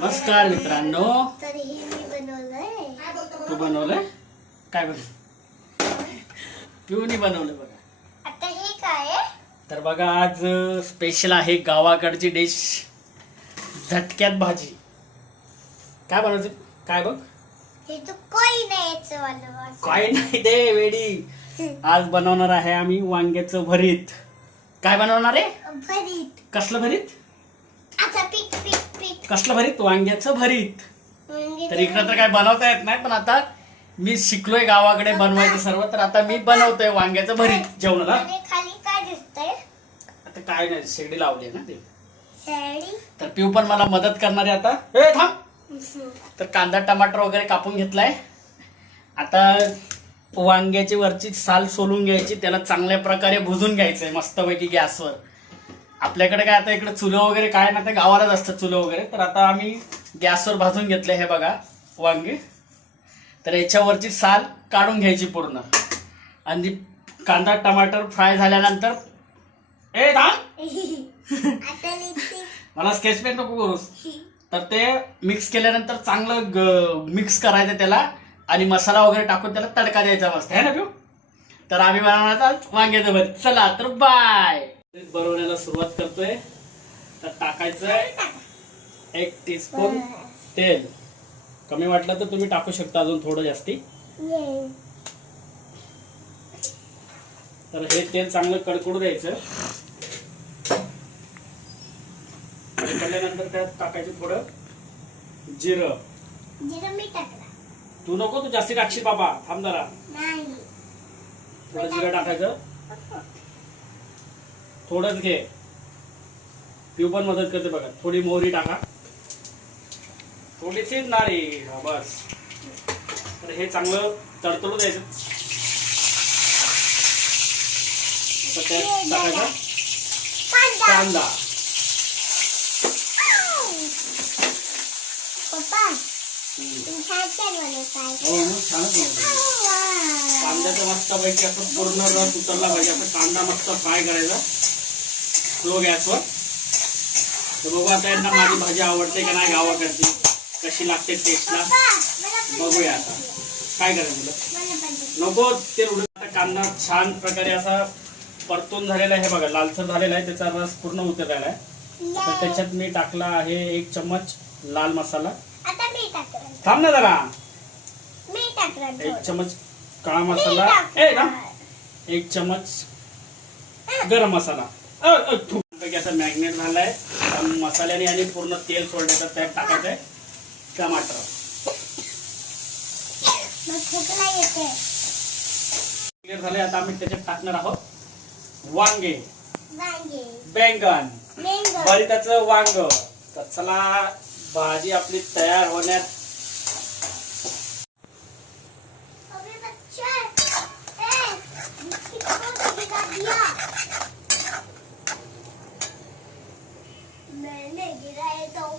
नमस्कार मित्रांनो. तर हे मी बनवलंय. तू बनवलंय? काय बन पिऊनी बनवलं बघा. आता हे काय आहे? तर बघा आज स्पेशल आहे गावाकडची डिश झटक्यात भाजी. काय बनवायचं काय बघ? हे कोई नाही याचं वालं काय नाही दे वेडी. आज बनवणार आहे आम्ही वांग्याचं भरीत. काय बनवणार आहे? भरीत. कसलं भरीत? आता पीठ पीठ पीठ कसलं भरीत? वांग्याचं भरीत. तर इकडं तर काय बनवता येत नाही पण आता मी शिकलोय गावाकडे बनवायचं सर्व तर आता मी बनवतोय वांग्याचं भरीत जेवणाला. आणि खाली काय दिसतंय? आता काय नाही शेगडी लावली ना ते. साडी तर पिऊ पण मला मदत करणार आहे आता. ए थांब. तर कांदा टमाटर वगैरे कापून घेतलाय. आता वांग्याची वरची साल सोलून घ्यायची त्याला चांगल्या प्रकारे भुजून घ्यायचंय मस्तपैकी गॅसवर. आपल्याकडे काय आता इकडे चुलं वगैरे काय ना ते गावालाच असतं चुलं वगैरे. तर आता आम्ही गॅसवर भाजून घेतले हे बघा वांगे. तर याच्यावरची साल काढून घ्यायची पूर्ण. आणि कांदा टमाटर फ्राय झाल्यानंतर ए लिहिते मला स्केच पेन नको करूस. तर ते मिक्स केल्यानंतर चांगलं मिक्स करायचं त्याला आणि मसाला वगैरे टाकून त्याला तडका द्यायचा मस्त. आहे ना पिऊ? तर आम्ही बनवणार वांग्याचं भरीत चला तर बाय बनवण्याला सुरुवात करतोय. तर टाकायचं एक टीस्पून तेल. कमी वाटलं तर तुम्ही टाकू शकता अजून थोडं जास्ती. तर हे तेल चांगलं कडकडू द्यायचं. कडल्यानंतर त्यात टाकायचं थोडं जिरं. तू नको तू जास्ती टाकशील बाबा. थांब जरा. नाही. थोडं जिरं टाकायचं. थोडंच घे. पिऊ पण मदत करते बघा. थोडी मोहरी टाका. थोडीशीच नारी. हा बस. तर हे चांगलं तडतडू द्यायचं. आता त्यात टाकायचा. कांदा. हो मग छानच बनवतो. कांद्याचा मस्त पैकी असं पूर्ण रस उतरला पाहिजे. असं कांदा मस्त फ्राय करायचा. स्लो गॅसवर तर बघू आता यांना माझी भाजी आवडते का नाही गावाकडची. कशी लागते टेस्टला बघूया आता. काय करायचं तुला? नको ते आता कांदा छान प्रकारे असा परतून झालेला आहे बघा लालसर झालेला आहे त्याचा रस पूर्ण उतरलेला आहे. तर त्याच्यात मी टाकला आहे एक चम्मच लाल मसाला. थांब ना जरा. एक थोडं. चम्मच काळा मसाला. ए थांब. एक चमच गरम मसाला. असं मॅग्नेट झालाय. मसाल्याने आणि पूर्ण तेल सोडण्याचं त्यात टाकायचं आहे. टमाटर क्लिअर झाले आता आम्ही त्याच्यात टाकणार आहोत. वांगे. वांगे. बैंगन. मँगो भरिताचं वांग. तर चला भाजी आपली तयार होण्यात. अबे 那几个挨刀